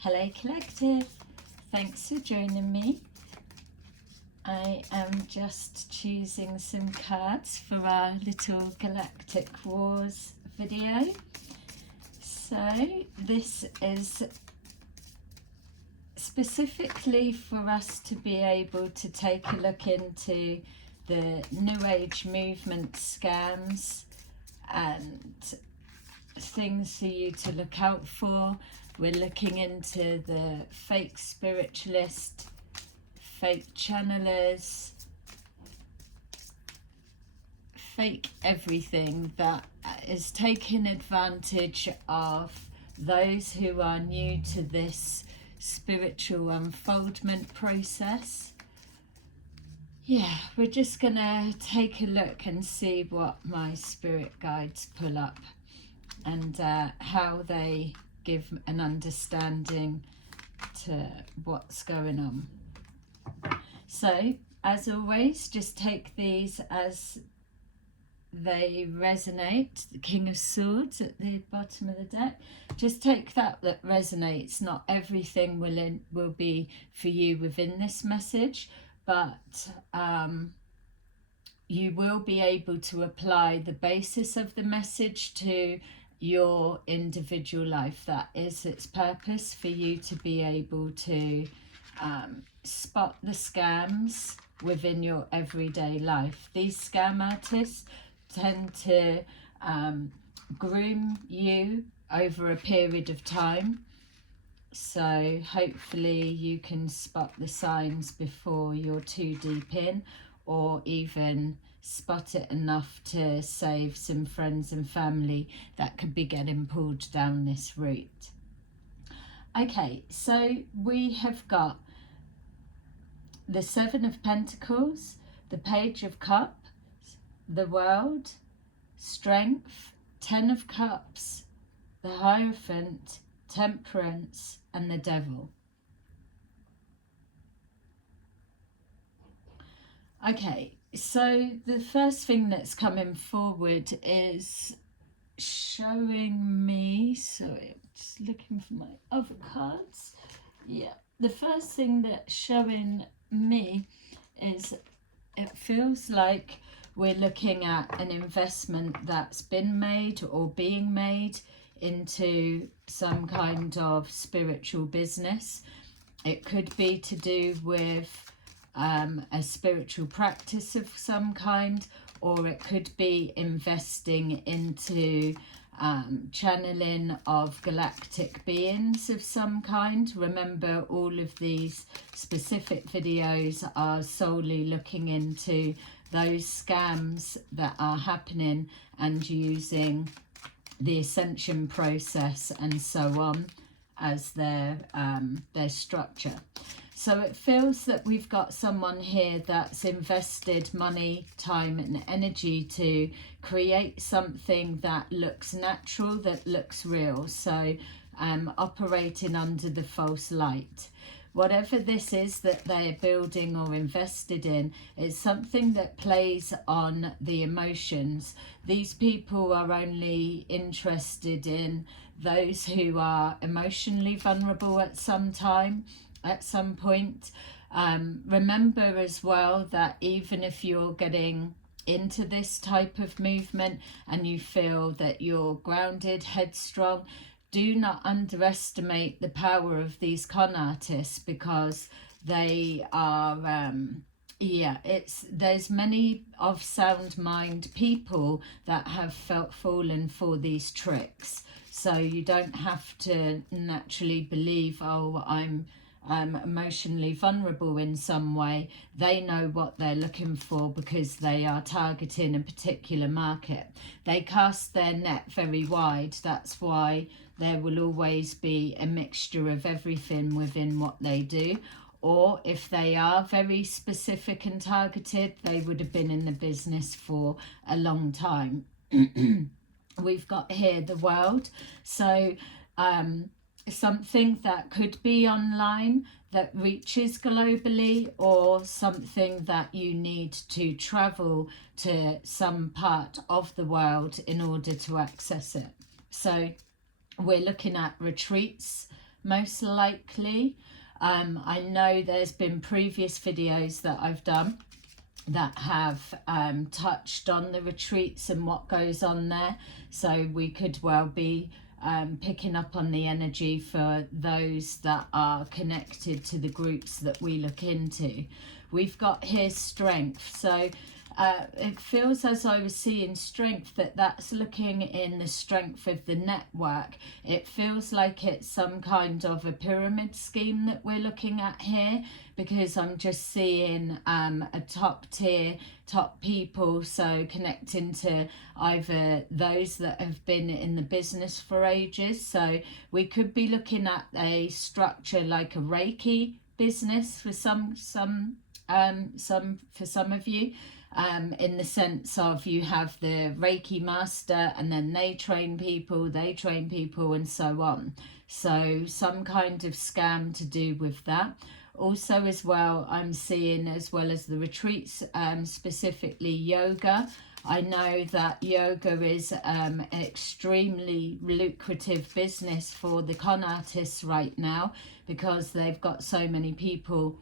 Hello Collective, thanks for joining me. I am just choosing some cards for our little Galactic Wars video. So this is specifically for us to be able to take a look into the New Age movement scams and things for you to look out for. We're looking into the fake spiritualist, fake channelers, fake everything that is taking advantage of those who are new to this spiritual unfoldment process. Yeah, we're just gonna take a look and see what my spirit guides pull up and how they give an understanding to what's going on. So, as always, just take these as they resonate. The King of Swords at the bottom of the deck. Just take that resonates. Not everything will be for you within this message, but you will be able to apply the basis of the message to your individual life. That is its purpose, for you to be able to spot the scams within your everyday life. These scam artists tend to groom you over a period of time, so hopefully you can spot the signs before you're too deep in, or even spot it enough to save some friends and family that could be getting pulled down this route. Okay, so we have got the Seven of Pentacles, the Page of Cups, the World, Strength, Ten of Cups, the Hierophant, Temperance, and the Devil. Okay, so the first thing that's coming forward is showing me, sorry, I'm just looking for my other cards. Yeah, the first thing that's showing me is it feels like we're looking at an investment that's been made or being made into some kind of spiritual business. It could be to do with a spiritual practice of some kind, or it could be investing into channeling of galactic beings of some kind. Remember, all of these specific videos are solely looking into those scams that are happening and using the ascension process and so on as their structure. So it feels that we've got someone here that's invested money, time and energy to create something that looks natural, that looks real. So operating under the false light. Whatever this is that they're building or invested in, it's something that plays on the emotions. These people are only interested in those who are emotionally vulnerable at some point. Remember as well that even if you're getting into this type of movement and you feel that you're grounded, headstrong, do not underestimate the power of these con artists, because they are there's many of sound mind people that have fallen for these tricks. So you don't have to naturally believe, oh, I'm emotionally vulnerable in some way. They know what they're looking for because they are targeting a particular market. They cast their net very wide. That's why there will always be a mixture of everything within what they do. Or if they are very specific and targeted, they would have been in the business for a long time. We've got here the World. So something that could be online that reaches globally, or something that you need to travel to some part of the world in order to access it. So we're looking at retreats, most likely. I know there's been previous videos that I've done that have touched on the retreats and what goes on there, so we could well be picking up on the energy for those that are connected to the groups that we look into. We've got here strength, so it feels as I was seeing strength, that's looking in the strength of the network. It feels like it's some kind of a pyramid scheme that we're looking at here, because I'm just seeing a top tier, top people, so connecting to either those that have been in the business for ages. So we could be looking at a structure like a Reiki business for some of you. In the sense of, you have the Reiki master and then they train people, and so on. So some kind of scam to do with that. Also as well, I'm seeing, as well as the retreats, specifically yoga. I know that yoga is an extremely lucrative business for the con artists right now, because they've got so many people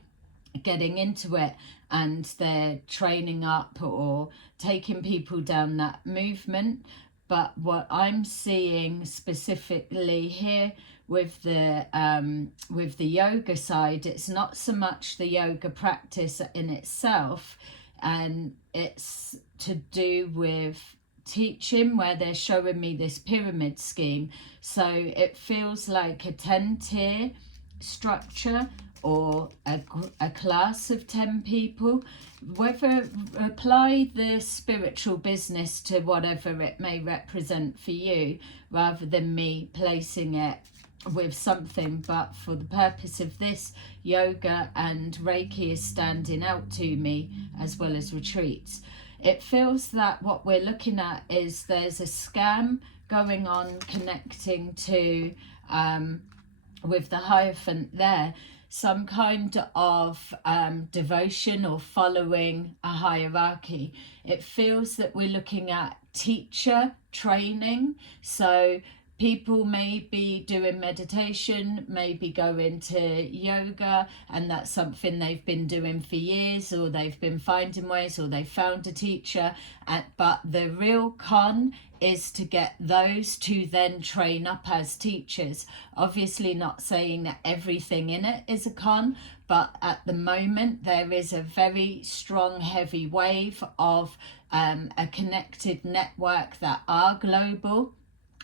getting into it, and they're training up or taking people down that movement. But what I'm seeing specifically here with the yoga side, it's not so much the yoga practice in itself, and it's to do with teaching, where they're showing me this pyramid scheme. So it feels like a 10-tier structure, or a class of 10 people. Whether apply the spiritual business to whatever it may represent for you, rather than me placing it with something. But for the purpose of this, yoga and Reiki is standing out to me, as well as retreats. It feels that what we're looking at is there's a scam going on connecting to with the Hierophant there, some kind of devotion or following a hierarchy. It feels that we're looking at teacher training. So people may be doing meditation, maybe going to yoga, and that's something they've been doing for years, or they've been finding ways, or they found a teacher. But the real con is to get those to then train up as teachers. Obviously not saying that everything in it is a con, but at the moment there is a very strong heavy wave of a connected network that are global.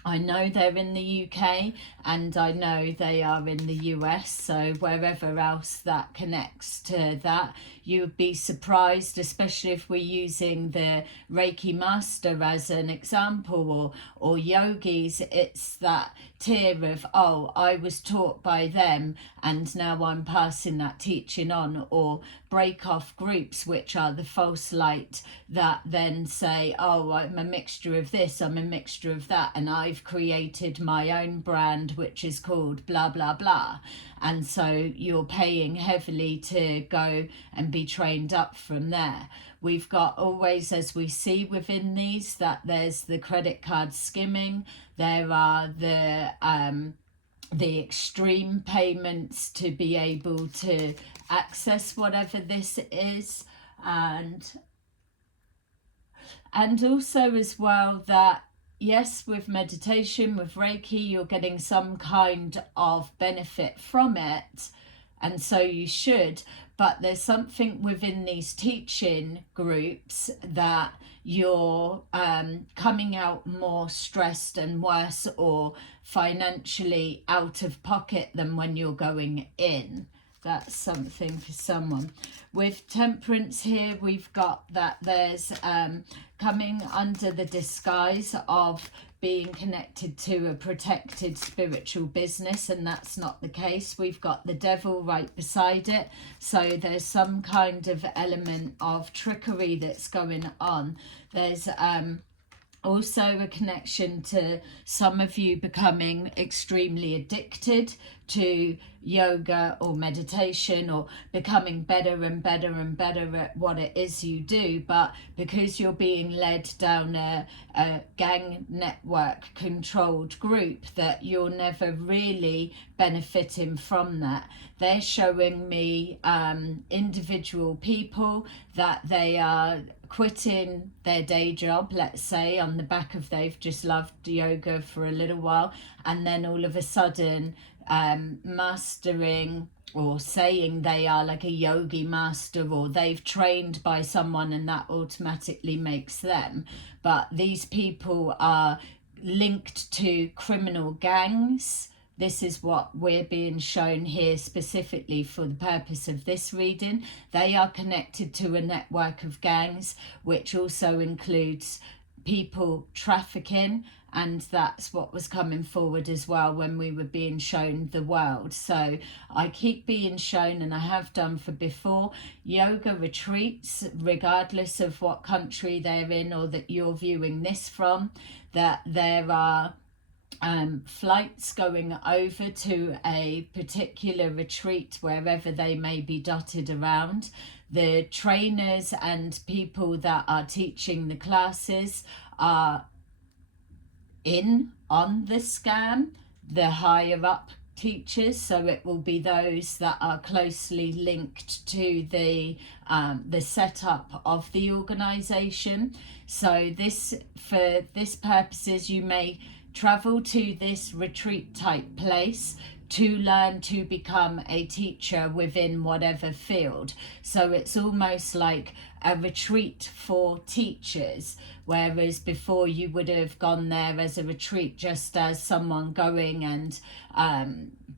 I know they're in the UK, and I know they are in the US, so wherever else that connects to that, you would be surprised, especially if we're using the Reiki master as an example, or yogis. It's that tier of, oh, I was taught by them and now I'm passing that teaching on, or break off groups, which are the false light, that then say, oh, I'm a mixture of this, I'm a mixture of that, and I've created my own brand which is called blah blah blah. And so you're paying heavily to go and be trained up from there. We've got always, as we see within these, that there's the credit card skimming, there are the extreme payments to be able to access whatever this is, and also as well that, yes, with meditation, with Reiki, you're getting some kind of benefit from it, and so you should. But there's something within these teaching groups that you're coming out more stressed and worse, or financially out of pocket than when you're going in. That's something for someone. With Temperance here, we've got that there's coming under the disguise of being connected to a protected spiritual business, and that's not the case. We've got the Devil right beside it, so there's some kind of element of trickery that's going on. There's also a connection to some of you becoming extremely addicted to yoga or meditation or becoming better and better and better at what it is you do, but because you're being led down a gang network controlled group, that you're never really benefiting from that. They're showing me individual people that they are quitting their day job, let's say, on the back of they've just loved yoga for a little while, and then all of a sudden mastering or saying they are like a yogi master, or they've trained by someone and that automatically makes them. But these people are linked to criminal gangs. This is what we're being shown here specifically for the purpose of this reading. They are connected to a network of gangs, which also includes people trafficking, and that's what was coming forward as well when we were being shown the world. So I keep being shown, and I have done for before, yoga retreats, regardless of what country they're in or that you're viewing this from, that there are flights going over to a particular retreat wherever they may be dotted around. The trainers and people that are teaching the classes are in on the scam, the higher up teachers, so it will be those that are closely linked to the setup of the organization. So this, for this purposes, you may travel to this retreat type place to learn to become a teacher within whatever field. So it's almost like a retreat for teachers, whereas before you would have gone there as a retreat just as someone going and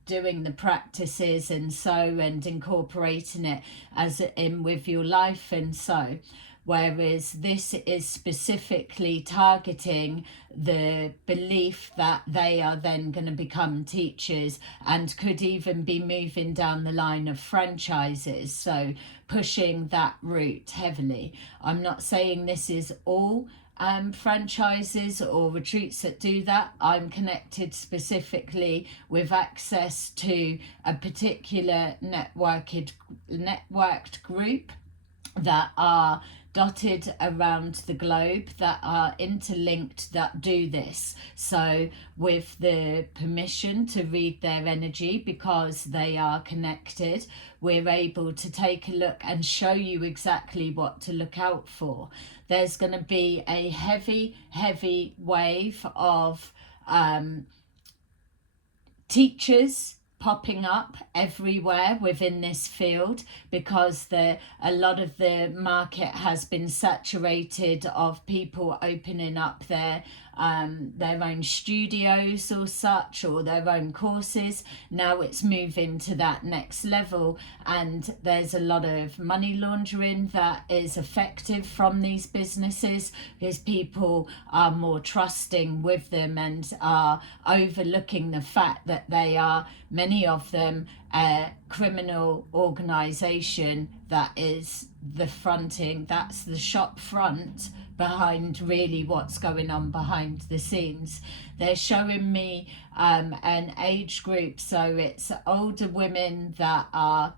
doing the practices and so, and incorporating it as in with your life and so. Whereas this is specifically targeting the belief that they are then going to become teachers, and could even be moving down the line of franchises, so pushing that route heavily. I'm not saying this is all franchises or retreats that do that. I'm connected specifically with access to a particular networked group that are dotted around the globe, that are interlinked, that do this. So with the permission to read their energy, because they are connected, we're able to take a look and show you exactly what to look out for. There's going to be a heavy wave of teachers popping up everywhere within this field, because a lot of the market has been saturated of people opening up their own studios or such, or their own courses. Now it's moving to that next level, and there's a lot of money laundering that is effective from these businesses, because people are more trusting with them and are overlooking the fact that they are, many of them, a criminal organization that is the fronting, that's the shop front behind really what's going on behind the scenes. They're showing me an age group, so it's older women that are,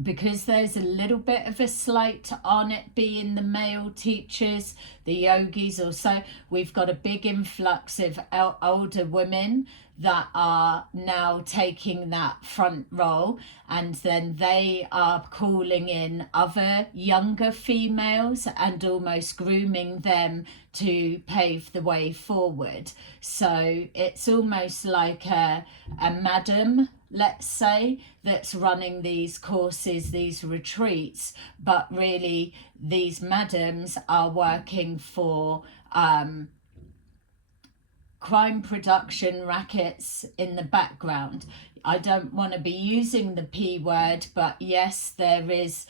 because there's a little bit of a slight on it being the male teachers, the yogis or so, we've got a big influx of older women that are now taking that front role, and then they are calling in other younger females and almost grooming them to pave the way forward. So it's almost like a madam, let's say, that's running these courses, these retreats, but really these madams are working for crime production rackets in the background. I don't want to be using the P word, but yes, there is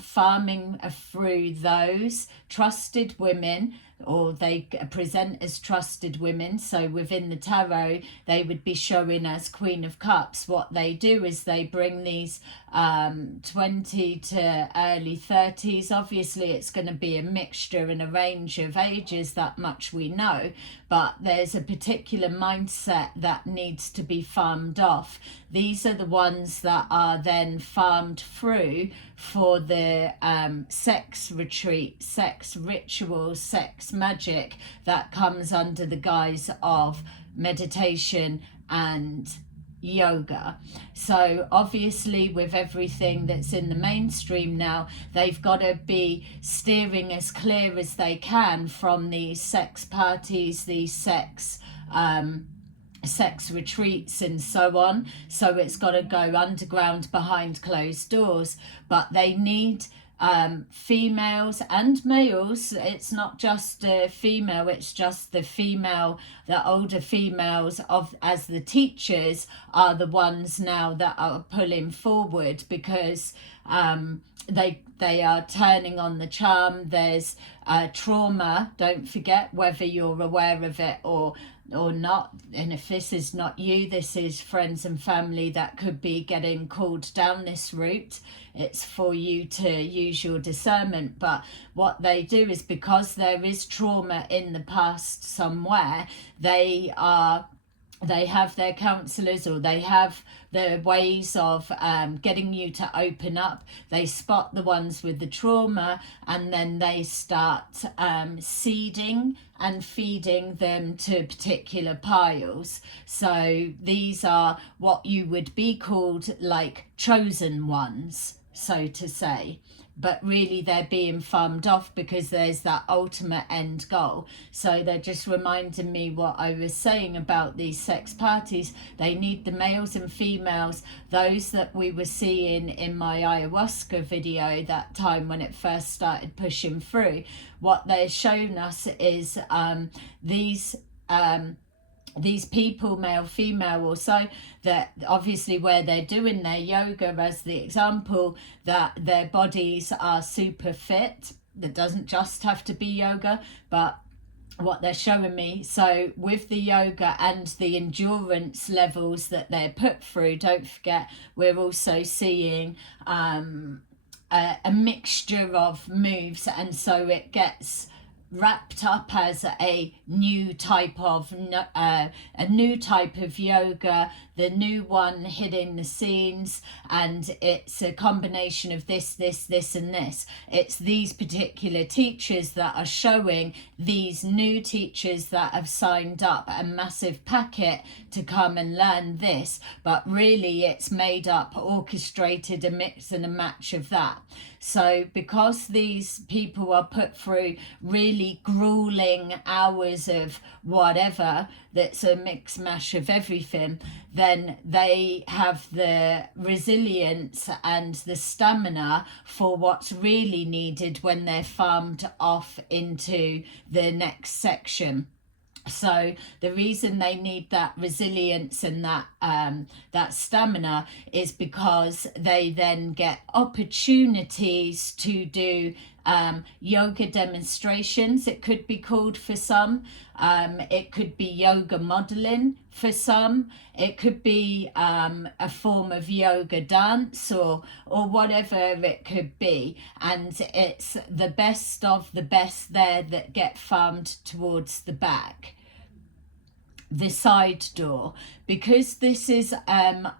farming through those trusted women or they present as trusted women. So within the tarot, they would be showing as Queen of Cups. What they do is they bring these 20 to early 30s. Obviously, it's going to be a mixture and a range of ages, that much we know, but there's a particular mindset that needs to be farmed off. These are the ones that are then farmed through for the sex retreat, sex rituals, sex magic that comes under the guise of meditation and yoga. So obviously, with everything that's in the mainstream now, they've got to be steering as clear as they can from these sex parties, these sex retreats and so on. So it's got to go underground behind closed doors, but they need females and males. It's not just a female, it's just the female, the older females of as the teachers are the ones now that are pulling forward, because they are turning on the charm. There's trauma, don't forget, whether you're aware of it or not. And if this is not you, this is friends and family that could be getting called down this route. It's for you to use your discernment. But what they do is, because there is trauma in the past somewhere, they have their counselors, or they have the ways of getting you to open up. They spot the ones with the trauma, and then they start seeding and feeding them to particular piles. So these are what you would be called like chosen ones, so to say. But really they're being farmed off because there's that ultimate end goal. So they're just reminding me what I was saying about these sex parties. They need the males and females, those that we were seeing in my ayahuasca video that time when it first started pushing through. What they're showing us is these people, male, female also, that obviously where they're doing their yoga as the example, that their bodies are super fit. That doesn't just have to be yoga, but what they're showing me, so with the yoga and the endurance levels that they're put through, don't forget we're also seeing a mixture of moves, and so it gets wrapped up as a new type of yoga, the new one hitting the scenes, and it's a combination of this and this. It's these particular teachers that are showing these new teachers that have signed up a massive packet to come and learn this, but really it's made up, orchestrated, a mix and a match of that. So because these people are put through really grueling hours of whatever, that's a mix mash of everything, then they have the resilience and the stamina for what's really needed when they're farmed off into the next section. So the reason they need that resilience and that stamina is because they then get opportunities to do yoga demonstrations, it could be called for some. It could be yoga modeling for some. It could be a form of yoga dance or whatever it could be. And it's the best of the best there that get farmed towards the back, the side door, because this is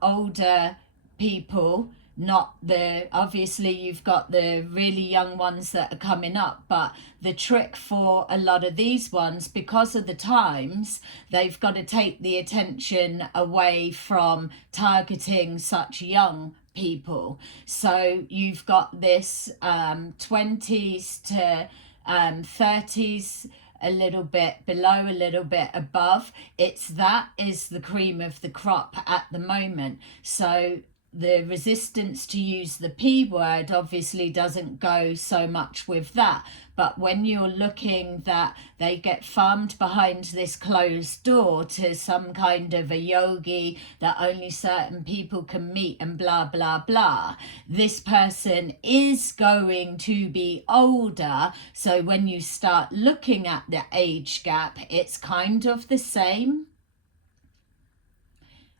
older people, not the, obviously you've got the really young ones that are coming up, but the trick for a lot of these ones, because of the times, they've got to take the attention away from targeting such young people. So you've got this 20s to 30s, a little bit below, a little bit above. That is the cream of the crop at the moment. So the resistance to use the P word obviously doesn't go so much with that. But when you're looking that they get farmed behind this closed door to some kind of a yogi that only certain people can meet and blah, blah, blah, this person is going to be older. So when you start looking at the age gap, it's kind of the same.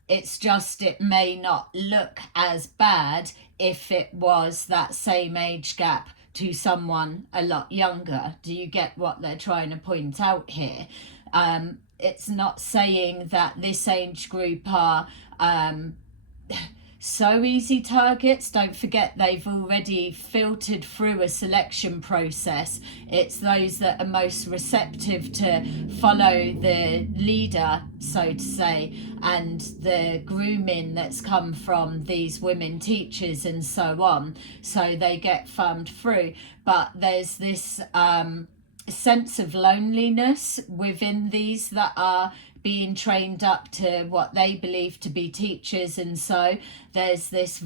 It's just it may not look as bad if it was that same age gap to someone a lot younger. Do you get what they're trying to point out here? It's not saying that this age group are so easy targets. Don't forget they've already filtered through a selection process. It's those that are most receptive to follow the leader, so to say, and the grooming that's come from these women teachers and so on. So they get farmed through. But there's this sense of loneliness within these that are being trained up to what they believe to be teachers, and so there's this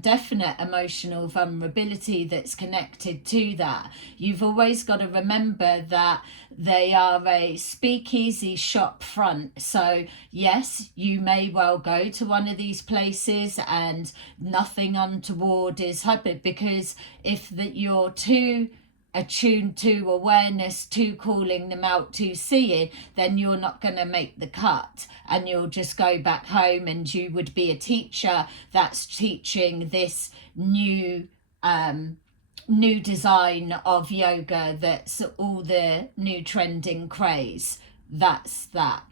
definite emotional vulnerability that's connected to that. You've always got to remember that they are a speakeasy shop front. So yes, you may well go to one of these places and nothing untoward is happening, because if you're too attuned to awareness, to calling them out, to seeing, then you're not going to make the cut, and you'll just go back home and you would be a teacher that's teaching this new design of yoga that's all the new trending craze. That's that.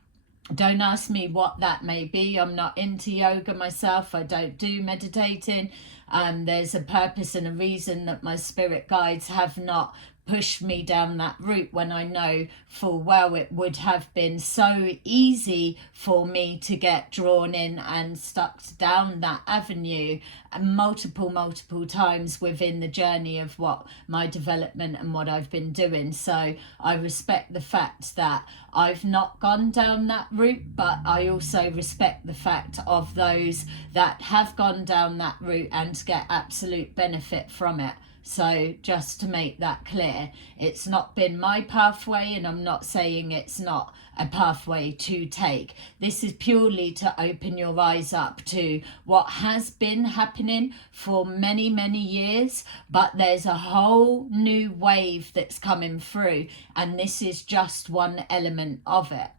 Don't ask me what that may be. I'm not into yoga myself. I don't do meditating. There's a purpose and a reason that my spirit guides have not pushed me down that route, when I know full well it would have been so easy for me to get drawn in and stuck down that avenue multiple times within the journey of what my development and what I've been doing. So I respect the fact that I've not gone down that route, but I also respect the fact of those that have gone down that route and get absolute benefit from it. So just to make that clear, it's not been my pathway, and I'm not saying it's not a pathway to take. This is purely to open your eyes up to what has been happening for many years, but there's a whole new wave that's coming through, and this is just one element of it.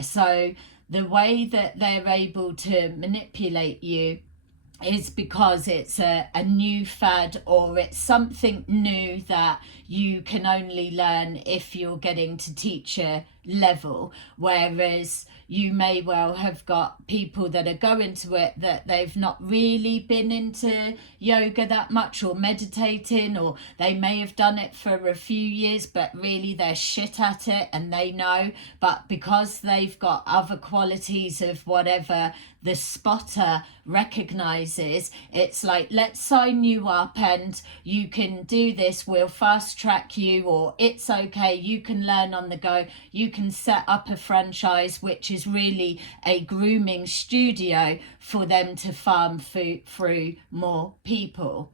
So the way that they're able to manipulate you is because it's a new fad, or it's something new that you can only learn if you're getting to teacher level, whereas you may well have got people that are going to it that they've not really been into yoga that much, or meditating, or they may have done it for a few years but really they're shit at it and they know, but because they've got other qualities of whatever the spotter recognizes, it's like, let's sign you up and you can do this, we'll fast track you, or it's okay, you can learn on the go, you can set up a franchise, which is really a grooming studio for them to farm through more people.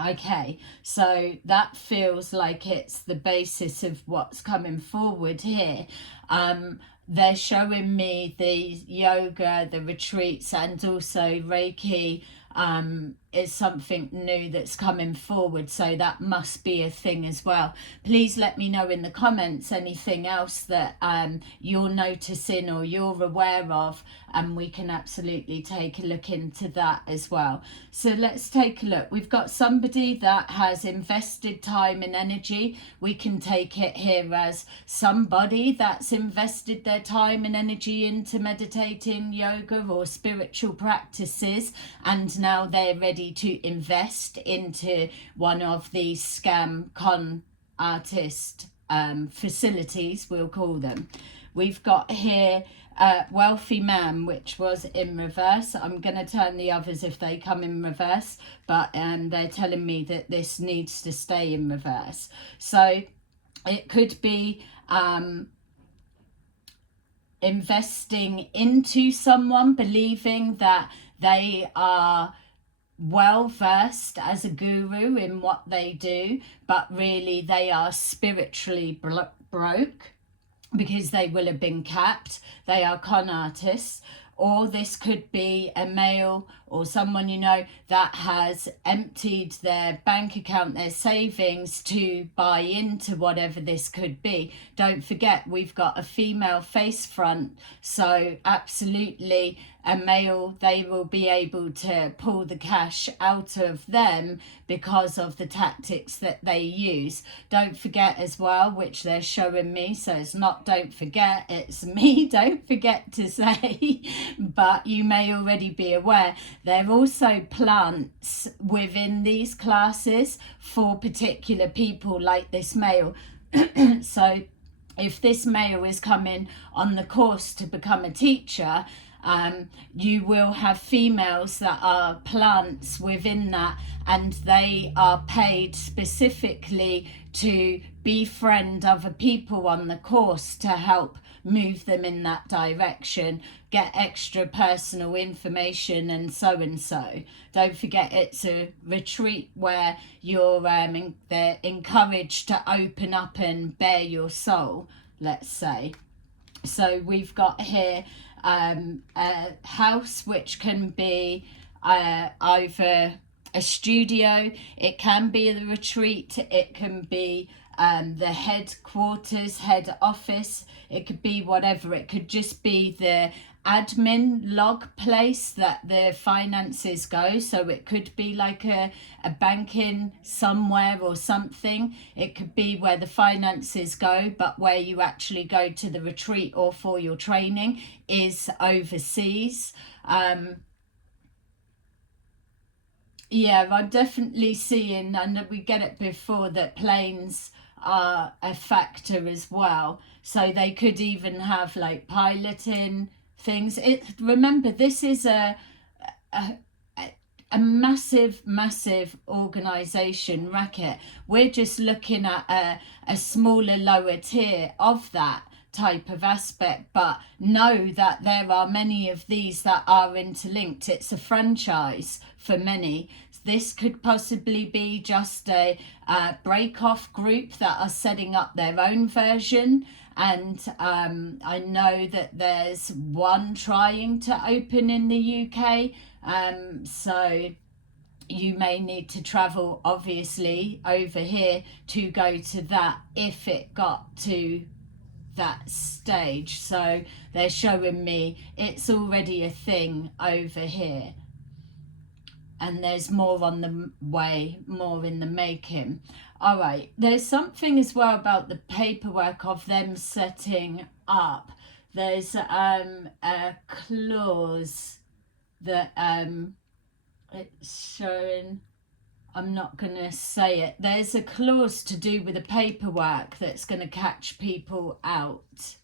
Okay, so that feels like it's the basis of what's coming forward here. They're showing me the yoga, the retreats, and also Reiki is something new that's coming forward, so that must be a thing as well. Please let me know in the comments anything else that you're noticing or you're aware of, and we can absolutely take a look into that as well. So let's take a look. We've got somebody that has invested time and energy. We can take it here as somebody that's invested their time and energy into meditating, yoga, or spiritual practices, and now they're ready to invest into one of these scam con artist facilities, we'll call them. We've got here wealthy man, which was in reverse. I'm going to turn the others if they come in reverse, but they're telling me that this needs to stay in reverse. So it could be investing into someone, believing that they are well versed as a guru in what they do, but really they are spiritually broke because they will have been capped. They are con artists. Or this could be a male or someone you know that has emptied their bank account, their savings, to buy into whatever this could be. Don't forget, we've got a female face front, so absolutely a male, they will be able to pull the cash out of them because of the tactics that they use. Don't forget as well, which they're showing me, so it's not don't forget, it's me, don't forget to say, but you may already be aware, there are also plants within these classes for particular people like this male. So if this male is coming on the course to become a teacher, you will have females that are plants within that, and they are paid specifically to befriend other people on the course to help move them in that direction, get extra personal information and so. Don't forget, it's a retreat where you're they're encouraged to open up and bare your soul, let's say. So we've got here a house which can be either a studio, it can be the retreat, it can be the headquarters, head office, it could be whatever, it could just be the admin log place that the finances go. So it could be like a banking somewhere or something. It could be where the finances go, but where you actually go to the retreat or for your training is overseas. Yeah, I'm definitely seeing, and we get it before, that planes are a factor as well. So they could even have like piloting things. Remember, this is a massive organization racket. We're just looking at a smaller, lower tier of that type of aspect, but know that there are many of these that are interlinked. It's a franchise for many. This could possibly be just a break-off group that are setting up their own version, and I know that there's one trying to open in the UK, so you may need to travel obviously over here to go to that if it got to that stage. So they're showing me it's already a thing over here, and there's more on the way, more in the making. All right, there's something as well about the paperwork of them setting up. There's a clause that it's showing, I'm not going to say it. There's a clause to do with the paperwork that's going to catch people out.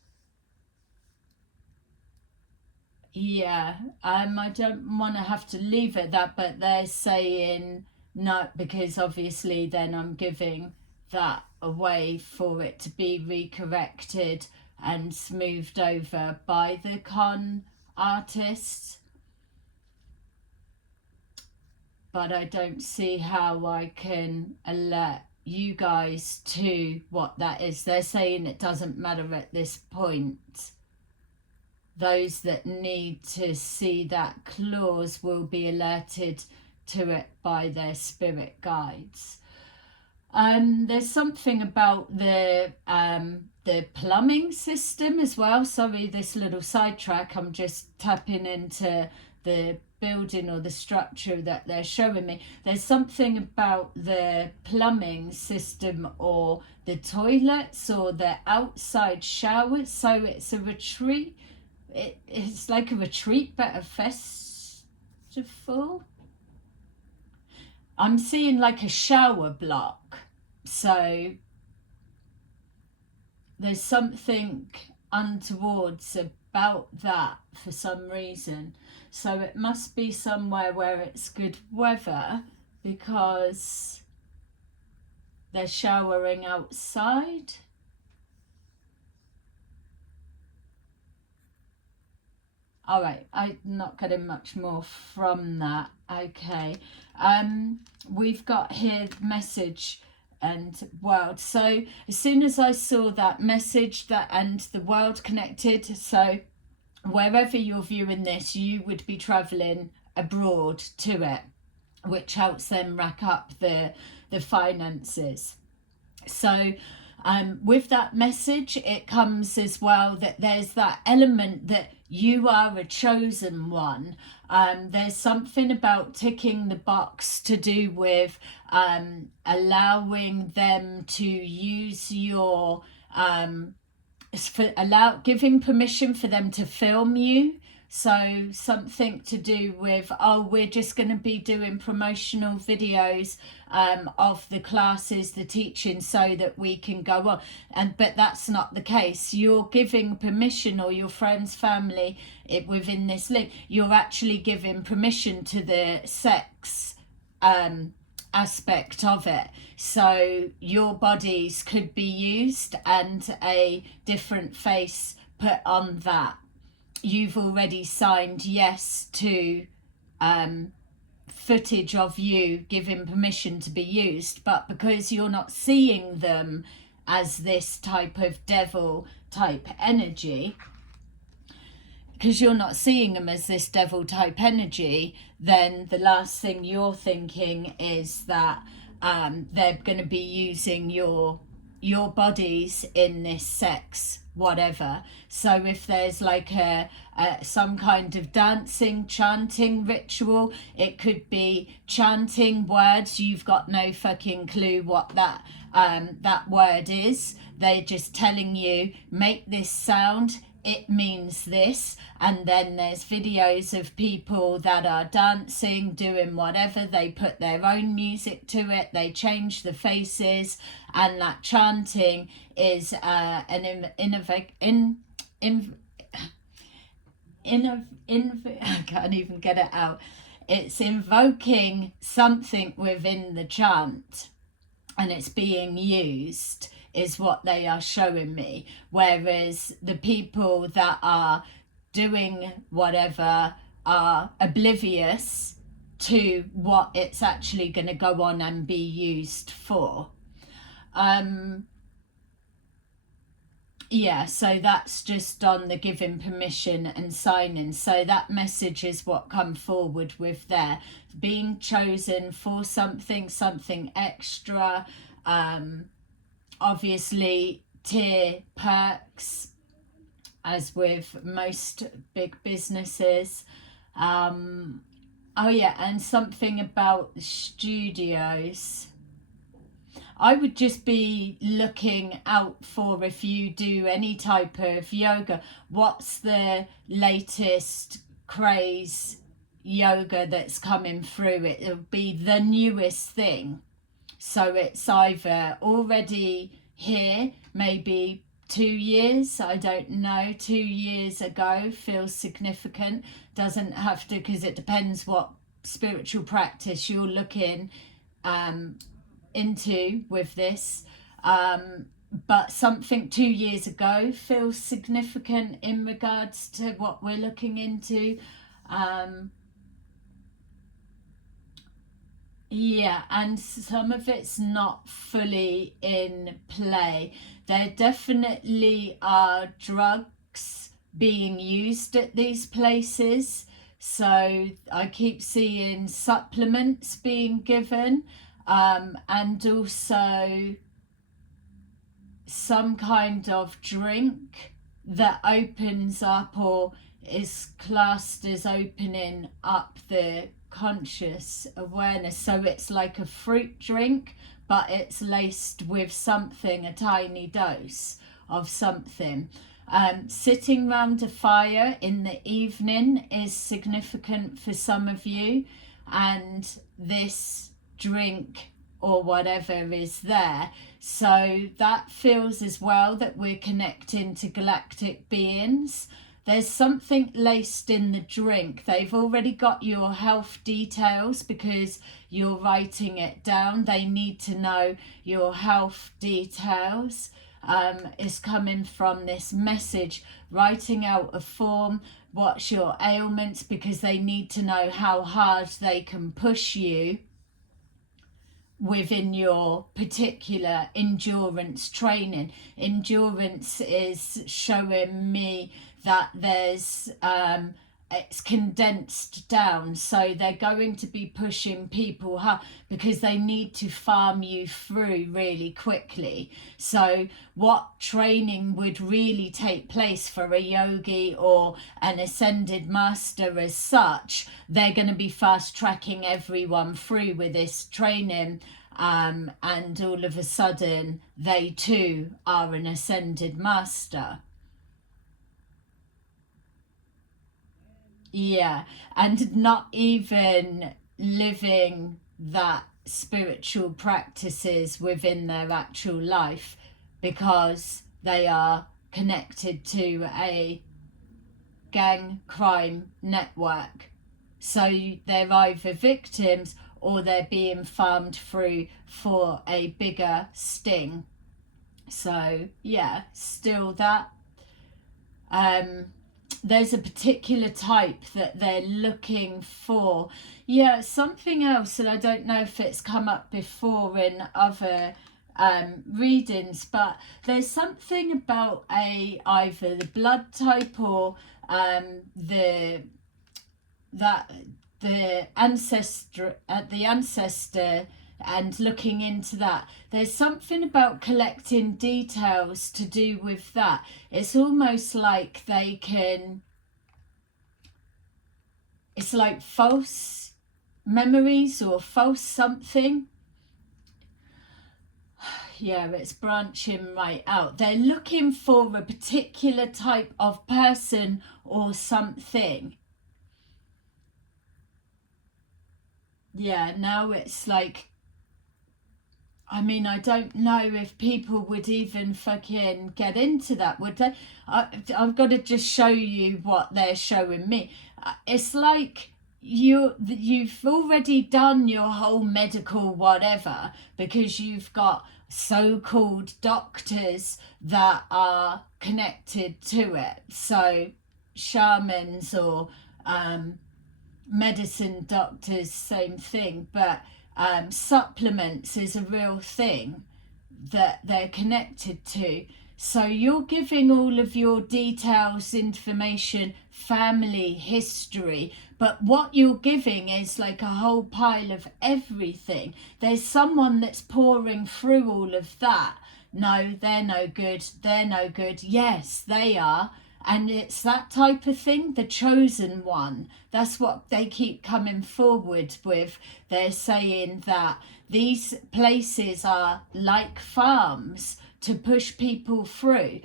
Yeah, I don't want to have to leave it that, but they're saying no, because obviously then I'm giving that away for it to be recorrected and smoothed over by the con artists. But I don't see how I can alert you guys to what that is. They're saying it doesn't matter at this point. Those that need to see that clause will be alerted to it by their spirit guides. There's something about the plumbing system as well. Sorry, this little sidetrack. I'm just tapping into the building or the structure that they're showing me. There's something about the plumbing system or the toilets or the outside showers. So it's a retreat. It's like a retreat, but a festival. I'm seeing like a shower block. So there's something untowards about that for some reason. So it must be somewhere where it's good weather, because they're showering outside. All right, I'm not getting much more from that. Okay. We've got here message and world. So as soon as I saw that message that and the world connected, so wherever you're viewing this, you would be traveling abroad to it, which helps them rack up the finances. So with that message, it comes as well that there's that element that you are a chosen one. There's something about ticking the box to do with allowing them to use your giving permission for them to film you. So something to do with, oh, we're just going to be doing promotional videos of the classes, the teaching, so that we can go on. But that's not the case. You're giving permission, or your friends, family, within this link, you're actually giving permission to the sex aspect of it. So your bodies could be used and a different face put on that. You've already signed yes to footage of you giving permission to be used, but because you're not seeing them as this type of devil type energy, then the last thing you're thinking is that they're going to be using your bodies in this sex whatever. So if there's like some kind of dancing, chanting ritual, it could be chanting words. You've got no fucking clue what that word is. They're just telling you, make this sound, it means this. And then there's videos of people that are dancing, doing whatever. They put their own music to it, they change the faces, and that chanting is I can't even get it out. It's invoking something within the chant, and it's being used, is what they are showing me. Whereas the people that are doing whatever are oblivious to what it's actually going to go on and be used for. Yeah, so that's just on the giving permission and signing. So that message is what come forward with there. Being chosen for something extra. Obviously, tier perks, as with most big businesses. Oh yeah, and something about studios. I would just be looking out for, if you do any type of yoga, what's the latest craze yoga that's coming through. It'll be the newest thing. So it's either already here, maybe 2 years, I don't know, 2 years ago, feels significant. Doesn't have to, because it depends what spiritual practice you're looking into with this. But something 2 years ago feels significant in regards to what we're looking into. Yeah, and some of it's not fully in play. There definitely are drugs being used at these places. So I keep seeing supplements being given, and also some kind of drink that opens up or is classed as opening up the conscious awareness. So it's like a fruit drink, but it's laced with something, a tiny dose of something. Sitting round a fire in the evening is significant for some of you, and this drink or whatever is there. So that feels as well that we're connecting to galactic beings. There's something laced in the drink. They've already got your health details because you're writing it down. They need to know your health details. is coming from this message, writing out a form, what's your ailments, because they need to know how hard they can push you within your particular endurance training. Endurance is showing me that there's it's condensed down, so they're going to be pushing people hard because they need to farm you through really quickly. So what training would really take place for a yogi or an ascended master as such, they're going to be fast tracking everyone through with this training, and all of a sudden they too are an ascended master. Yeah, and not even living that spiritual practices within their actual life because they are connected to a gang crime network. So they're either victims or they're being farmed through for a bigger sting. So yeah, still that there's a particular type that they're looking for. Yeah, something else that I don't know if it's come up before in other readings, but there's something about either the blood type or the ancestor and looking into that. There's something about collecting details to do with that. It's almost like they can, it's like false memories or false something. Yeah, it's branching right out. They're looking for a particular type of person or something. Yeah, now it's like, I mean, I don't know if people would even fucking get into that, would they? I've got to just show you what they're showing me. It's like you've already done your whole medical whatever because you've got so-called doctors that are connected to it. So shamans or medicine doctors, same thing, but supplements is a real thing that they're connected to. So you're giving all of your details, information, family history, but what you're giving is like a whole pile of everything. There's someone that's pouring through all of that. No, they're no good. They're no good. Yes, they are. And it's that type of thing, the chosen one. That's what they keep coming forward with. They're saying that these places are like farms to push people through.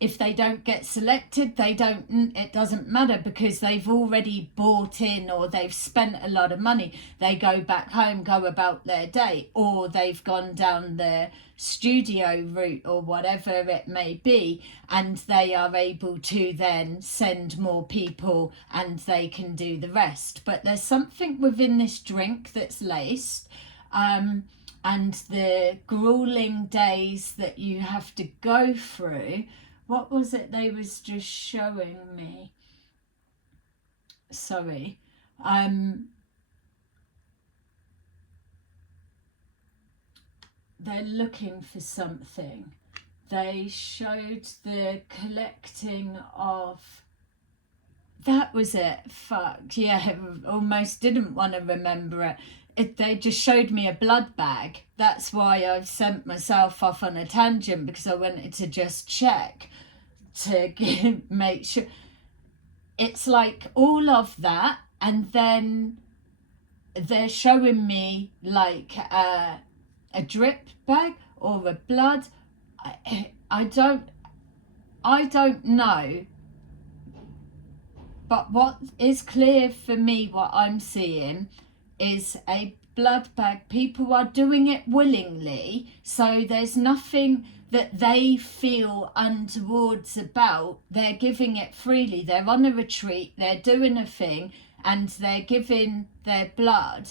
If they don't get selected, it doesn't matter because they've already bought in or they've spent a lot of money. They go back home, go about their day, or they've gone down the studio route or whatever it may be, and they are able to then send more people and they can do the rest. But there's something within this drink that's laced, and the grueling days that you have to go through. What was it they was just showing me? Sorry. They're looking for something. They showed the collecting of... That was it. Fuck. Yeah, almost didn't want to remember it. They just showed me a blood bag. That's why I've sent myself off on a tangent, because I wanted to just check to make sure. It's like all of that, and then they're showing me like a drip bag or a blood. I don't know. But what is clear for me, what I'm seeing, is a blood bag. People are doing it willingly, so there's nothing that they feel untowards about. They're giving it freely. They're on a retreat, they're doing a thing, and they're giving their blood.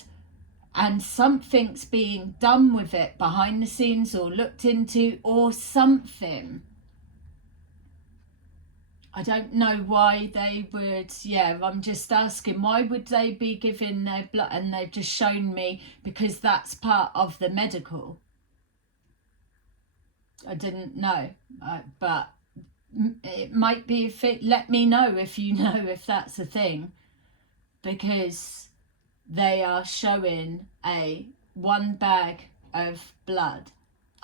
and something's being done with it behind the scenes or looked into or something. I don't know why they would, yeah, I'm just asking, why would they be giving their blood? And they've just shown me because that's part of the medical. I didn't know, but it might be, if it, let me know if you know if that's a thing, because they are showing one bag of blood.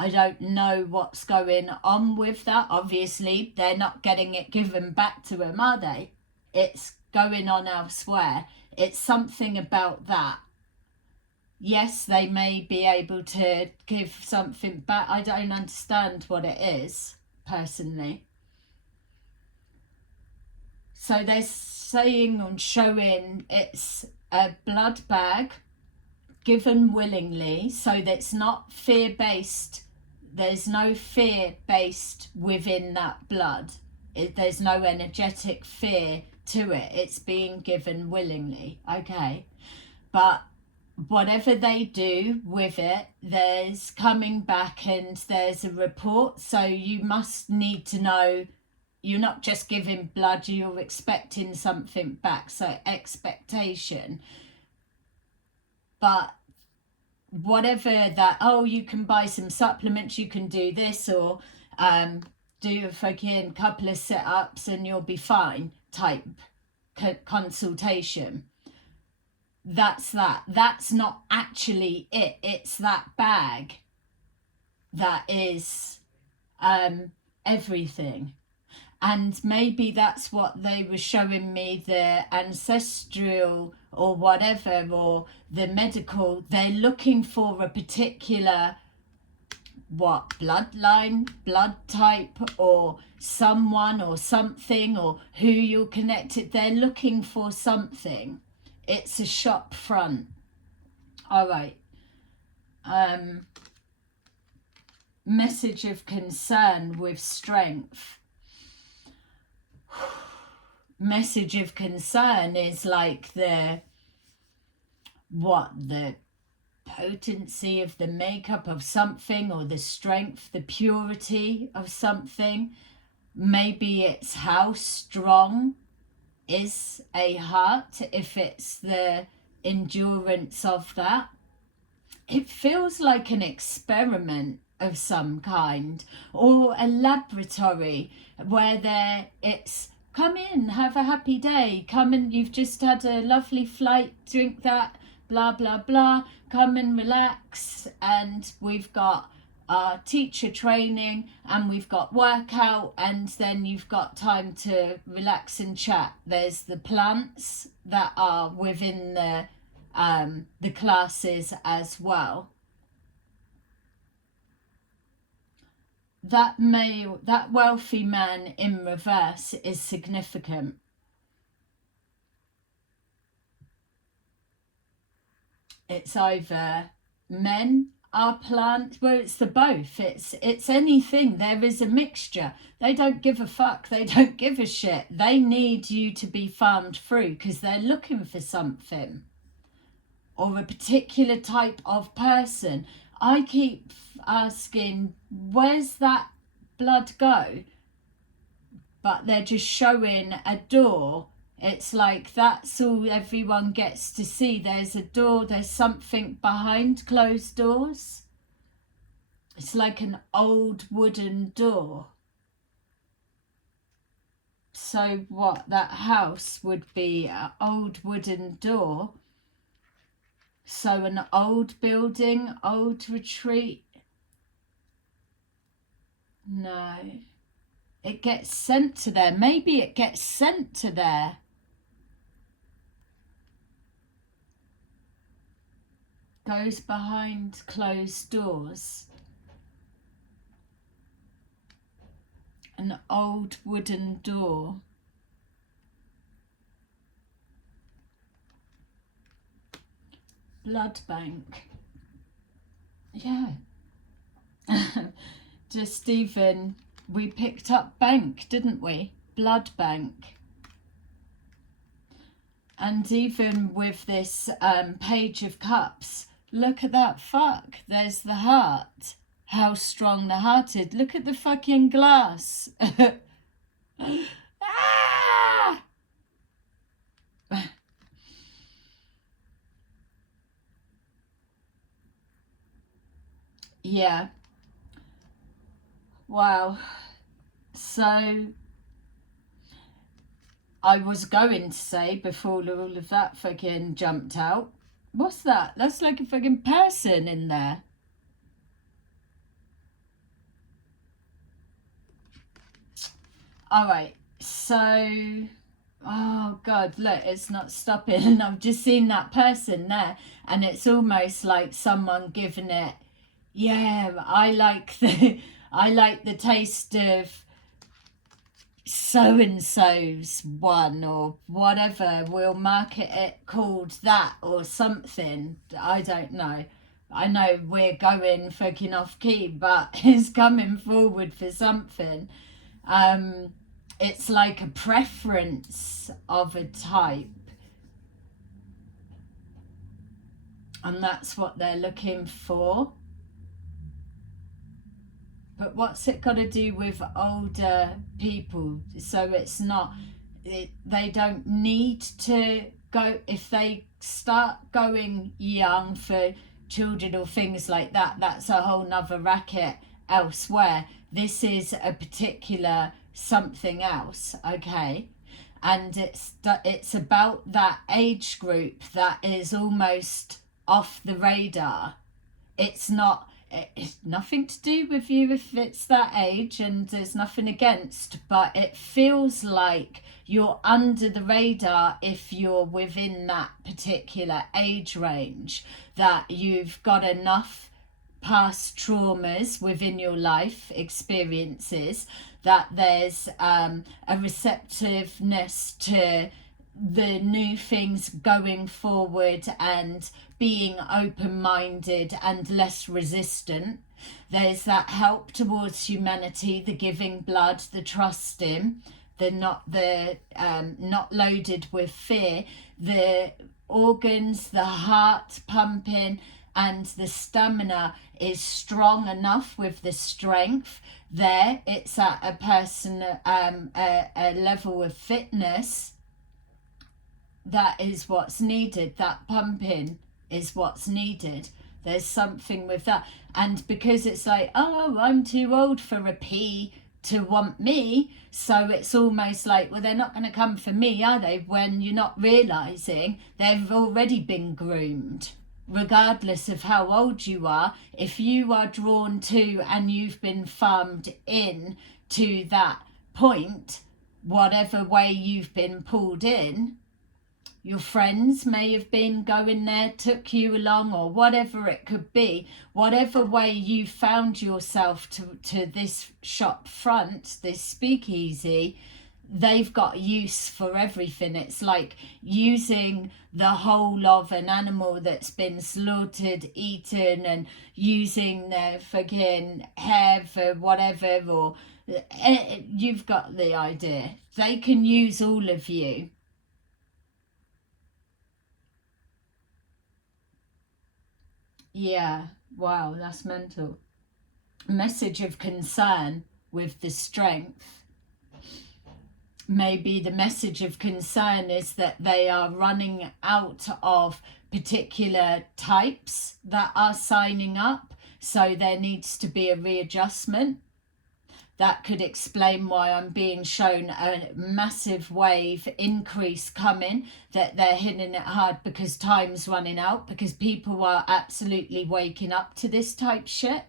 I don't know what's going on with that. Obviously, they're not getting it given back to them, are they? It's going on elsewhere. It's something about that. Yes, they may be able to give something back. I don't understand what it is, personally. So they're saying and showing it's a blood bag given willingly, so that's not fear-based. There's no fear based within that blood. There's no energetic fear to it. It's being given willingly, okay? But whatever they do with it, there's coming back and there's a report. So you must need to know you're not just giving blood, you're expecting something back. So expectation. But whatever that, oh, you can buy some supplements, you can do this, or do a fucking couple of sit-ups and you'll be fine type consultation. That's not actually it. It's that bag that is everything. And maybe that's what they were showing me, the ancestral or whatever, or the medical. They're looking for a particular, bloodline, blood type, or someone or something, or who you're connected. They're looking for something. It's a shop front. All right. Message of concern with strength. Message of concern is like the potency of the makeup of something, or the strength, the purity of something. Maybe it's how strong is a heart, if it's the endurance of that. It feels like an experiment of some kind, or a laboratory where it's come in, have a happy day, come and you've just had a lovely flight, drink that, blah blah blah, come and relax, and we've got our teacher training and we've got workout, and then you've got time to relax and chat. There's the plants that are within the classes as well. That wealthy man in reverse is significant. It's either men are plants, well, it's the both. It's anything. There is a mixture. They don't give a fuck. They don't give a shit. They need you to be farmed through because they're looking for something, or a particular type of person. I keep asking, where's that blood go? But they're just showing a door. It's like that's all everyone gets to see. There's a door, there's something behind closed doors. It's like an old wooden door. So what, that house would be an old wooden door. So an old building, old retreat. No. It gets sent to there. Maybe it gets sent to there. Goes behind closed doors. An old wooden door. Blood bank. Yeah. Just even, we picked up bank, didn't we? Blood bank. And even with this Page of Cups, Look at that fuck. There's the heart. How strong the heart is. Look at the fucking glass. Ah! Yeah. Wow. So I was going to say before all of that fucking jumped out. What's that? That's like a fucking person in there. Alright, so oh god, look, it's not stopping. And I've just seen that person there, and it's almost like someone giving it, yeah, I like the I like the taste of so and so's one, or whatever, we'll market it called that or something. I don't know. I know we're going fucking off key, but it's coming forward for something. It's like a preference of a type, and that's what they're looking for. But what's it got to do with older people? So it's not, they don't need to go, if they start going young for children or things like that, that's a whole nother racket elsewhere. This is a particular something else, okay? And it's about that age group that is almost off the radar. It's nothing to do with you if it's that age, and there's nothing against, but it feels like you're under the radar if you're within that particular age range, that you've got enough past traumas within your life experiences, that there's a receptiveness to the new things going forward and being open-minded and less resistant. There's that help towards humanity, the giving blood, the trusting, the not loaded with fear, the organs, the heart pumping, and the stamina is strong enough with the strength there. It's at a person, a level of fitness that is what's needed. That pumping is what's needed. There's something with that. And because it's like, oh, I'm too old for a P to want me, so it's almost like, well, they're not going to come for me, are they? When you're not realizing they've already been groomed. Regardless of how old you are, if you are drawn to and you've been farmed in to that point, whatever way you've been pulled in, your friends may have been going there, took you along, or whatever it could be, whatever way you found yourself to this shop front, this speakeasy, they've got use for everything. It's like using the whole of an animal that's been slaughtered, eaten, and using their fucking hair for whatever, or you've got the idea. They can use all of you. Yeah, wow, that's mental. Message of concern with the strength. Maybe the message of concern is that they are running out of particular types that are signing up, so there needs to be a readjustment. That could explain why I'm being shown a massive wave increase coming, that they're hitting it hard because time's running out, because people are absolutely waking up to this type shit.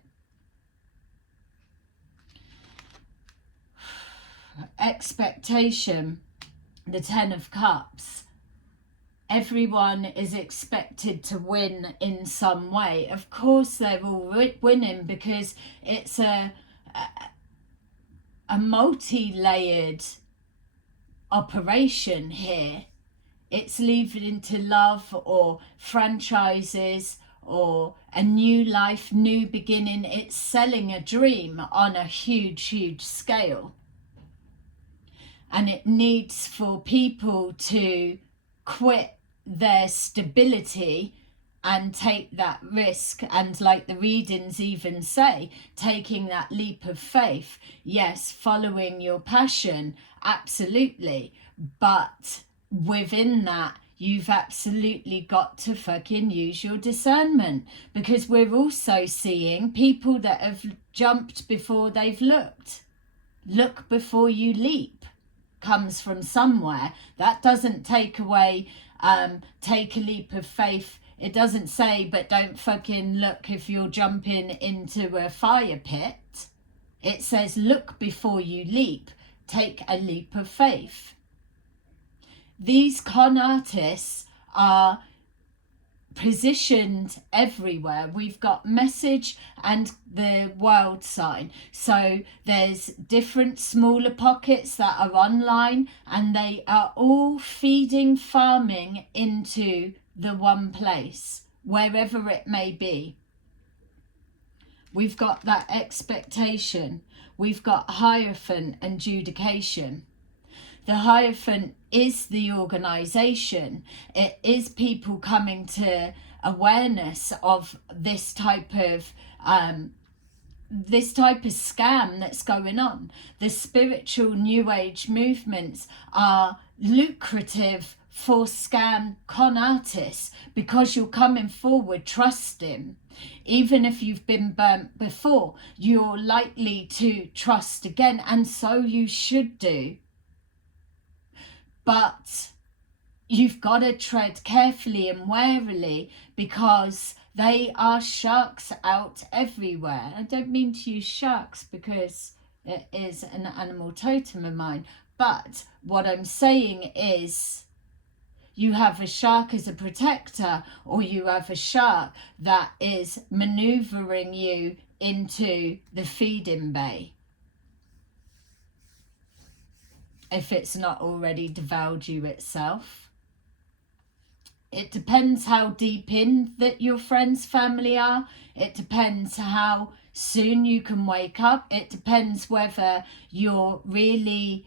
Expectation, the 10 of Cups. Everyone is expected to win in some way. Of course they're all winning, because it's a multi-layered operation here. It's leading to love or franchises or a new life, new beginning. It's selling a dream on a huge scale. And it needs for people to quit their stability and take that risk. And like the readings even say, taking that leap of faith. Yes, following your passion, absolutely. But within that, you've absolutely got to fucking use your discernment, because we're also seeing people that have jumped before they've looked. Look before you leap comes from somewhere. That doesn't take away take a leap of faith. It doesn't say, but don't fucking look if you're jumping into a fire pit. It says, look before you leap. Take a leap of faith. These con artists are positioned everywhere. We've got message and the world sign. So there's different smaller pockets that are online, and they are all feeding, farming into the one place, wherever it may be. We've got that expectation. We've got Hierophant and Judication. The Hierophant is the organisation. It is people coming to awareness of this type of scam that's going on. The spiritual New Age movements are lucrative for scam con artists, because you're coming forward trusting. Even if you've been burnt before, you're likely to trust again, and so you should do. But you've got to tread carefully and warily, because they are sharks out everywhere. I don't mean to use sharks because it is an animal totem of mine, but what I'm saying is, you have a shark as a protector, or you have a shark that is maneuvering you into the feeding bay, if it's not already devoured you itself. It depends how deep in that your friends' family are. It depends how soon you can wake up. It depends whether you're really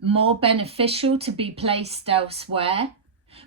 more beneficial to be placed elsewhere.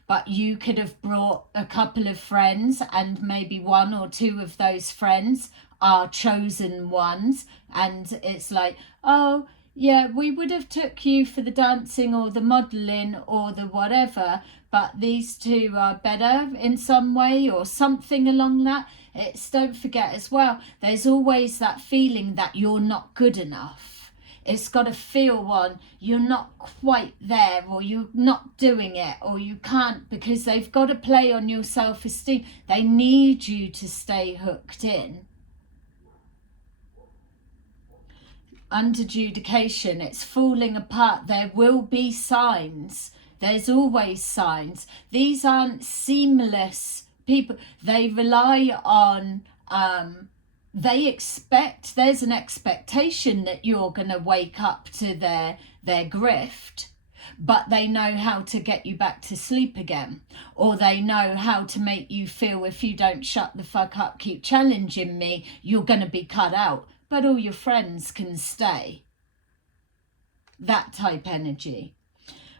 But you could have brought a couple of friends, and maybe one or two of those friends are chosen ones, and it's like, oh yeah, we would have took you for the dancing or the modelling or the whatever, but these two are better in some way, or something along that. It's, don't forget as well, there's always that feeling that you're not good enough. It's got to feel one, you're not quite there, or you're not doing it, or you can't, because they've got to play on your self-esteem. They need you to stay hooked in. Under Judication, it's falling apart. There will be signs. There's always signs. These aren't seamless people. They rely on they expect, there's an expectation that you're going to wake up to their grift, but they know how to get you back to sleep again, or they know how to make you feel, if you don't shut the fuck up, keep challenging me, you're going to be cut out, but all your friends can stay. That type energy.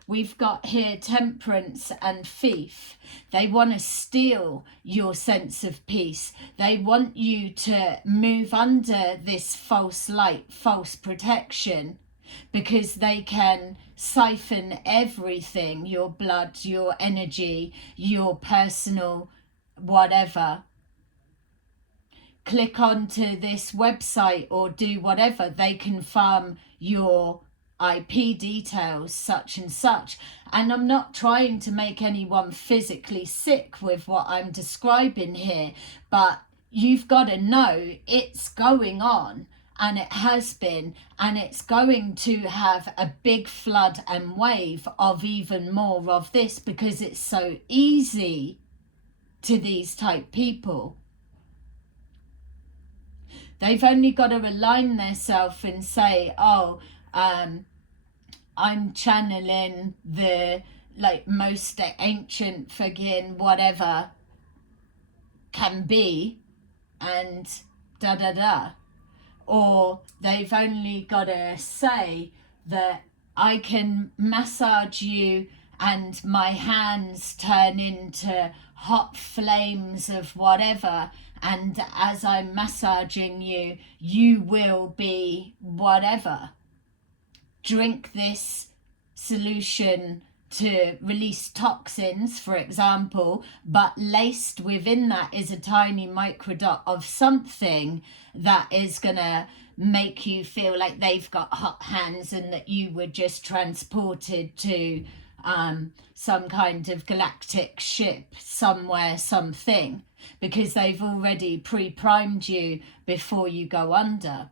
We've got here Temperance and Thief. They want to steal your sense of peace. They want you to move under this false light, false protection, because they can siphon everything, your blood, your energy, your personal whatever. Click onto this website or do whatever. They can farm your IP details, such and such. And I'm not trying to make anyone physically sick with what I'm describing here, but you've got to know it's going on, and it has been, and it's going to have a big flood and wave of even more of this, because it's so easy to these type people. They've only got to align themselves and say, oh, I'm channeling the most ancient friggin' whatever can be, and da da da. Or they've only got to say that I can massage you and my hands turn into hot flames of whatever, and as I'm massaging you, you will be whatever. Drink this solution to release toxins, for example, but laced within that is a tiny microdot of something that is gonna make you feel like they've got hot hands and that you were just transported to some kind of galactic ship somewhere, something, because they've already pre-primed you before you go under.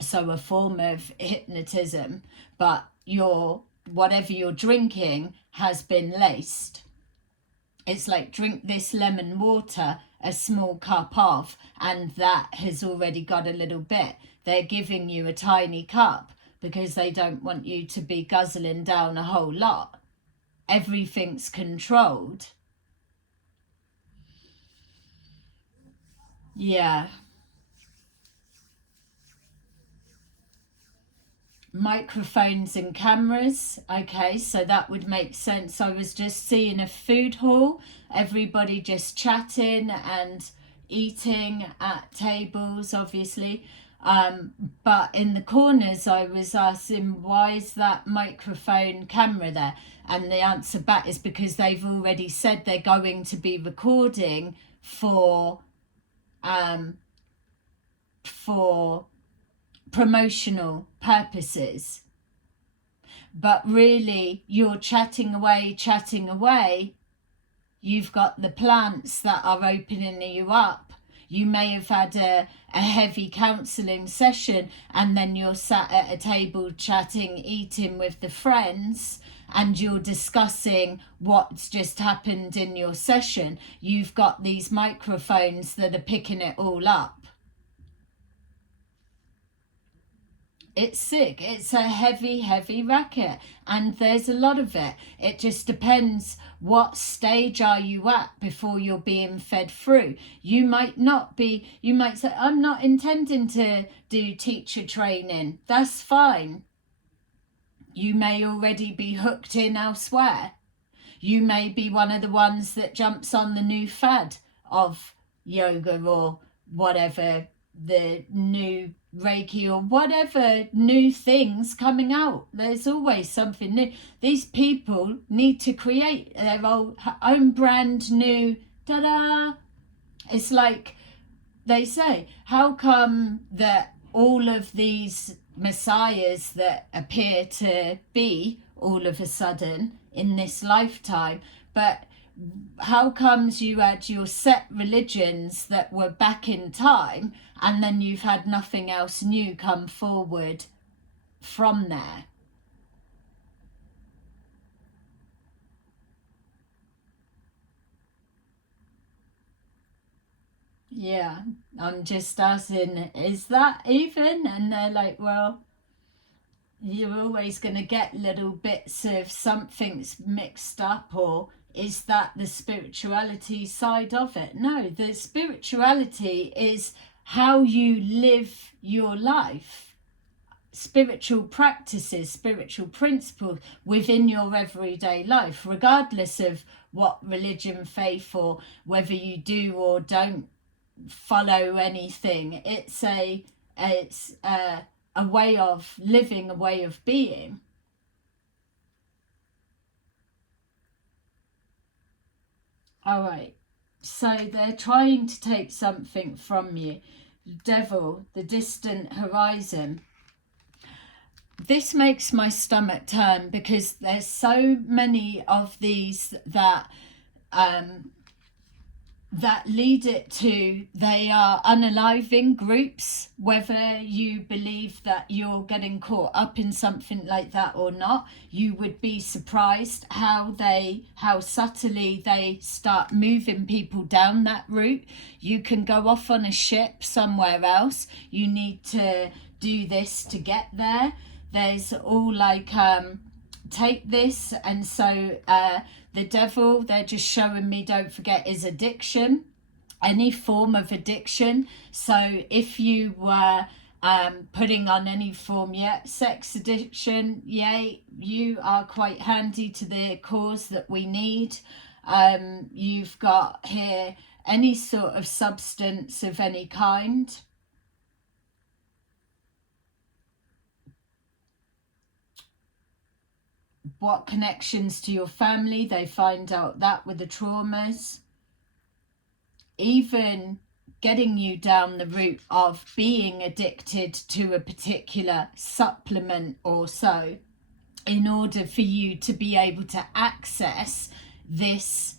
So a form of hypnotism, but whatever you're drinking has been laced. It's like, drink this lemon water, a small cup of, and that has already got a little bit. They're giving you a tiny cup because they don't want you to be guzzling down a whole lot. Everything's controlled. Yeah. Microphones and cameras. Okay, so that would make sense. I was just seeing a food hall, everybody just chatting and eating at tables, obviously. But in the corners I was asking, why is that microphone camera there? And the answer back is because they've already said they're going to be recording for promotional purposes. But really, you're chatting away. You've got the plants that are opening you up. You may have had a heavy counselling session, and then you're sat at a table chatting, eating with the friends, and you're discussing what's just happened in your session. You've got these microphones that are picking it all up. It's sick. It's a heavy racket, and there's a lot of it. It just depends, what stage are you at before you're being fed through. You might say, I'm not intending to do teacher training. That's fine. You may already be hooked in elsewhere. You may be one of the ones that jumps on the new fad of yoga or whatever, the new Reiki or whatever new things coming out. There's always something new. These people need to create their own brand new, ta-da. It's like they say, how come that all of these messiahs that appear to be all of a sudden in this lifetime, but how comes you had your set religions that were back in time, and then you've had nothing else new come forward from there? Yeah, I'm just asking, is that even? And they're like, well, you're always going to get little bits of something's mixed up, or is that the spirituality side of it? No, the spirituality is how you live your life. Spiritual practices, spiritual principles within your everyday life, regardless of what religion, faith, or whether you do or don't follow anything. It's a way of living, a way of being. All right, so they're trying to take something from you. Devil, the distant horizon. This makes my stomach turn, because there's so many of these that lead it to, they are unaliving groups. Whether you believe that you're getting caught up in something like that or not, you would be surprised how subtly they start moving people down that route. You can go off on a ship somewhere else. You need to do this to get there. There's all like, take this. And so the devil, they're just showing me, don't forget, is addiction, any form of addiction. So if you were putting on any form. Yeah, sex addiction, yay, you are quite handy to the cause that we need. You've got here any sort of substance of any kind. What connections to your family, they find out that with the traumas. Even getting you down the route of being addicted to a particular supplement or so, in order for you to be able to access this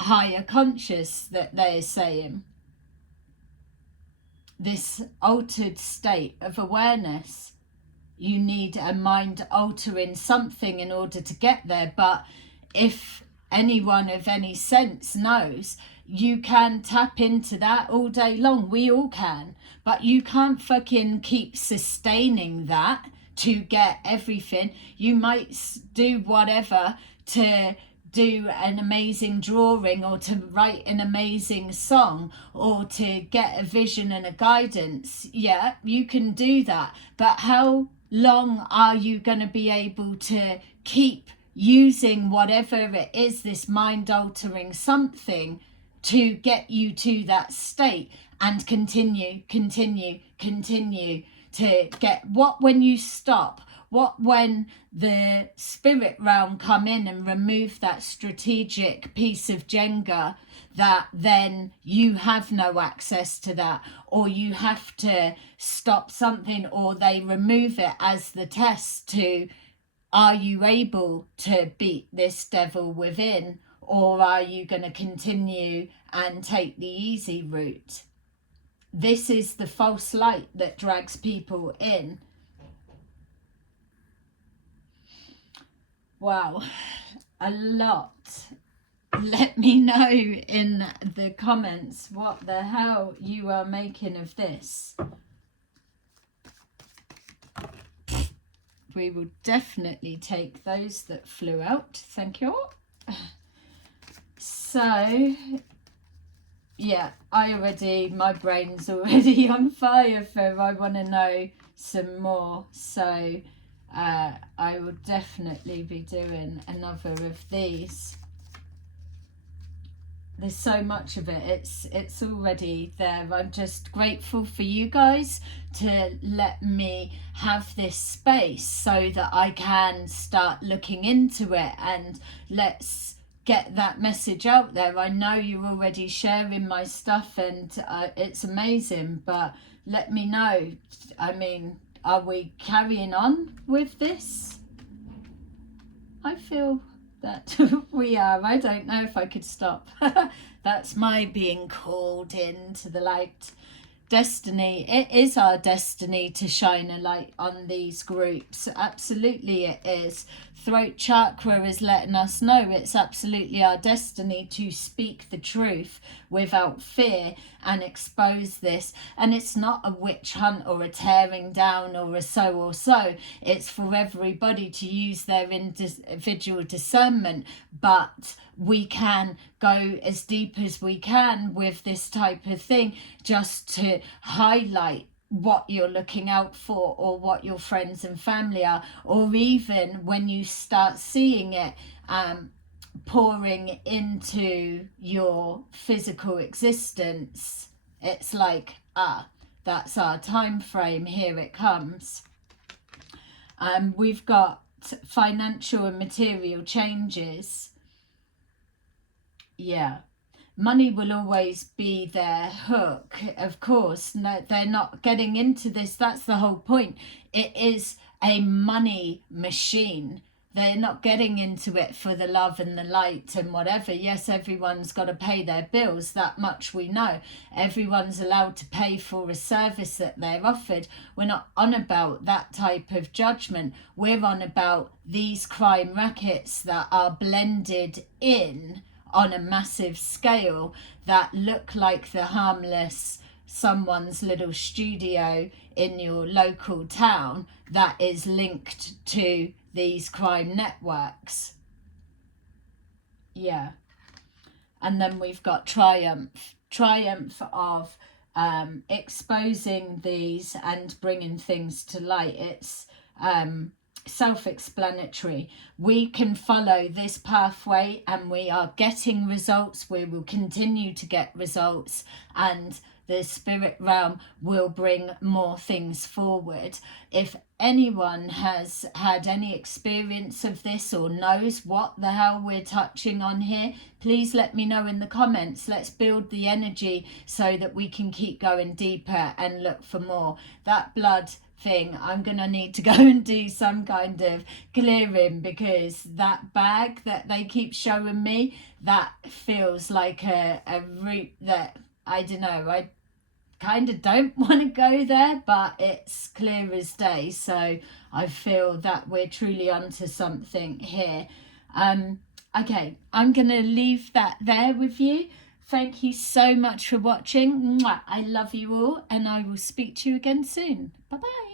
higher conscious that they're saying, this altered state of awareness. You need a mind altering something in order to get there. But if anyone of any sense knows, you can tap into that all day long. We all can. But you can't fucking keep sustaining that to get everything. You might do whatever to do an amazing drawing, or to write an amazing song, or to get a vision and a guidance. Yeah, you can do that. But how long are you going to be able to keep using whatever it is, this mind altering something, to get you to that state, and continue to get what when you stop? What when the spirit realm come in and remove that strategic piece of Jenga, that then you have no access to that, or you have to stop something, or they remove it as the test to, are you able to beat this devil within, or are you going to continue and take the easy route? This is the false light that drags people in. Wow, a lot. Let me know in the comments what the hell you are making of this. We will definitely take those that flew out. Thank you. So, yeah, my brain's already on fire for I want to know some more. So, I will definitely be doing another of these. There's so much of it. It's already there. I'm just grateful for you guys to let me have this space so that I can start looking into it, and let's get that message out there. I know you're already sharing my stuff, and it's amazing, but let me know. I mean, are we carrying on with this? I feel that we are. I don't know if I could stop. That's my being called into the light. Destiny. It is our destiny to shine a light on these groups. Absolutely it is. Throat chakra is letting us know it's absolutely our destiny to speak the truth without fear and expose this. And it's not a witch hunt or a tearing down or a so or so. It's for everybody to use their individual discernment. But we can go as deep as we can with this type of thing, just to highlight what you're looking out for, or what your friends and family are, or even when you start seeing it pouring into your physical existence, it's like, that's our time frame, here it comes. We've got financial and material changes. Yeah, money will always be their hook, of course. No, they're not getting into this. That's the whole point. It is a money machine. They're not getting into it for the love and the light and whatever. Yes, everyone's got to pay their bills, that much we know. Everyone's allowed to pay for a service that they're offered. We're not on about that type of judgment. We're on about these crime rackets that are blended in on a massive scale, that look like the harmless someone's little studio in your local town, that is linked to these crime networks. Yeah. And then we've got triumph of exposing these and bringing things to light. It's self-explanatory. We can follow this pathway and we are getting results. We will continue to get results, and the spirit realm will bring more things forward. If anyone has had any experience of this or knows what the hell we're touching on here, please let me know in the comments. Let's build the energy so that we can keep going deeper and look for more. That blood thing, I'm gonna need to go and do some kind of clearing, because that bag that they keep showing me, that feels like a route that, I don't know, I kind of don't want to go there, but it's clear as day. So I feel that we're truly onto something here. Okay, I'm gonna leave that there with you. Thank you so much for watching. Mwah. I love you all, and I will speak to you again soon. Bye bye.